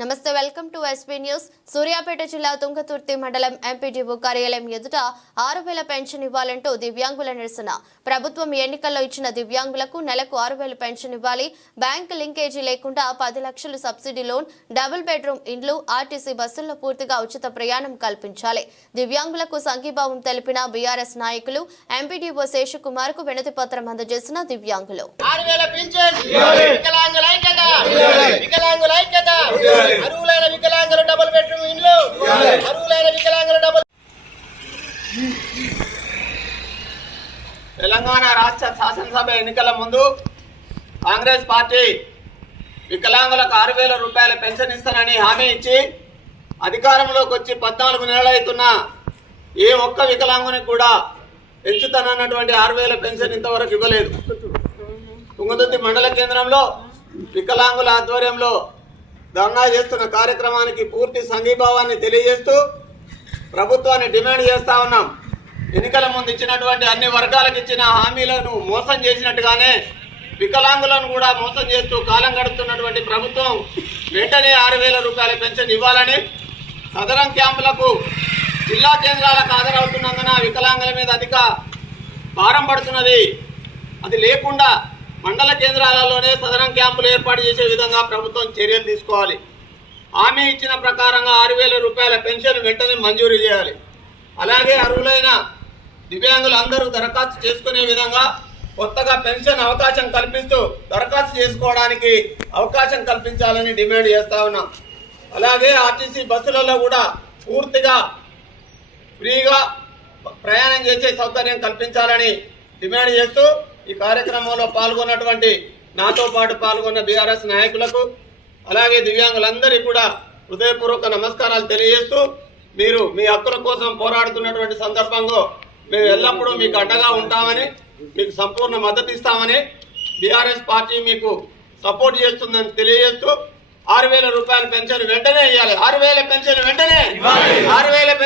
నమస్తే welcome to SP news. Suryapet జిల్లా తుంగతుర్తి మండలం ఎంపీడీఓ కార్యాలయం ఎదుట 6,000 పెన్షన్ ఇవ్వాలంటూ దివ్యాంగుల నిరసన. ప్రభుత్వం ఎన్నికల్లో ఇచ్చిన దివ్యాంగులకు నెలకు 6,000 పెన్షన్ ఇవ్వాలి. బ్యాంక్ లింకేజీ లేకుండా 10 లక్షలు సబ్సిడీ లోన్, డబుల్ బెడ్రూమ్ ఇండ్లు, ఆర్టీసీ బస్సుల్లో పూర్తిగా ఉచిత ప్రయాణం కల్పించాలి. దివ్యాంగులకు సంఘీభావం తెలిపిన బీఆర్ఎస్ నాయకులు ఎంపీడీఓ శేషకుమార్ కు వినతి పత్రం అందజేసిన దివ్యాంగులు. అరువులైన వికలాంగులు డబుల్ బెడ్రూమ్ ఇండ్లు, అరువులైన వికలాంగులు డబుల్. తెలంగాణ రాష్ట్ర శాసనసభ ఎన్నికల ముందు కాంగ్రెస్ పార్టీ వికలాంగులకు 6,000 రూపాయల పెన్షన్ ఇస్తానని హామీ ఇచ్చి అధికారంలోకి వచ్చి 14 నెలలు అవుతున్నా ఏ ఒక్క వికలాంగునికి కూడా పెంచుతానన్నటువంటి 6,000 పెన్షన్ ఇంతవరకు ఇవ్వలేదు. తుంగతుర్తి మండల కేంద్రంలో వికలాంగుల ఆధ్వర్యంలో ధర్నా చేస్తున్న కార్యక్రమానికి పూర్తి సంఘీభావాన్ని తెలియజేస్తూ ప్రభుత్వాన్ని డిమాండ్ చేస్తా ఉన్నాం. ఎన్నికల ముందు ఇచ్చినటువంటి అన్ని వర్గాలకు ఇచ్చిన హామీలను మోసం చేసినట్టుగానే వికలాంగులను కూడా మోసం చేస్తూ కాలం గడుపుతున్నటువంటి ప్రభుత్వం వెంటనే 6,000 రూపాయల పెన్షన్ ఇవ్వాలని, సదరం క్యాంపులకు జిల్లా కేంద్రాలకు హాజరవుతున్నందున వికలాంగుల మీద అధిక భారం పడుతున్నది. అది లేకుండా మండల కేంద్రాలలోనే సదరం క్యాంపులు ఏర్పాటు చేసే విధంగా ప్రభుత్వం చర్యలు తీసుకోవాలి. హామీ ఇచ్చిన ప్రకారంగా 6,000 రూపాయల పెన్షన్ వెంటనే మంజూరు చేయాలి. అలాగే అర్హులైన దివ్యాంగులు అందరూ దరఖాస్తు చేసుకునే విధంగా కొత్తగా పెన్షన్ అవకాశం కల్పిస్తూ దరఖాస్తు చేసుకోవడానికి అవకాశం కల్పించాలని డిమాండ్ చేస్తా ఉన్నాం. అలాగే ఆర్టీసీ బస్సులలో కూడా పూర్తిగా ఫ్రీగా ప్రయాణం చేసే సౌకర్యం కల్పించాలని డిమాండ్ చేస్తూ ఈ కార్యక్రమంలో పాల్గొన్నటువంటి నాతో పాటు పాల్గొన్న బీఆర్ఎస్ నాయకులకు అలాగే దివ్యాంగులందరికీ కూడా హృదయపూర్వక నమస్కారాలు తెలియజేస్తూ, మీరు మీ హక్కుల కోసం పోరాడుతున్నటువంటి సందర్భంలో మేము ఎల్లప్పుడూ మీకు అండగా ఉంటామని, మీకు సంపూర్ణ మద్దతు ఇస్తామని, బీఆర్ఎస్ పార్టీ మీకు సపోర్ట్ చేస్తుందని తెలియజేస్తూ 6,000 రూపాయల పెన్షన్ వెంటనే ఇవ్వాలి. 6,000 పెన్షన్ వెంటనే 6,000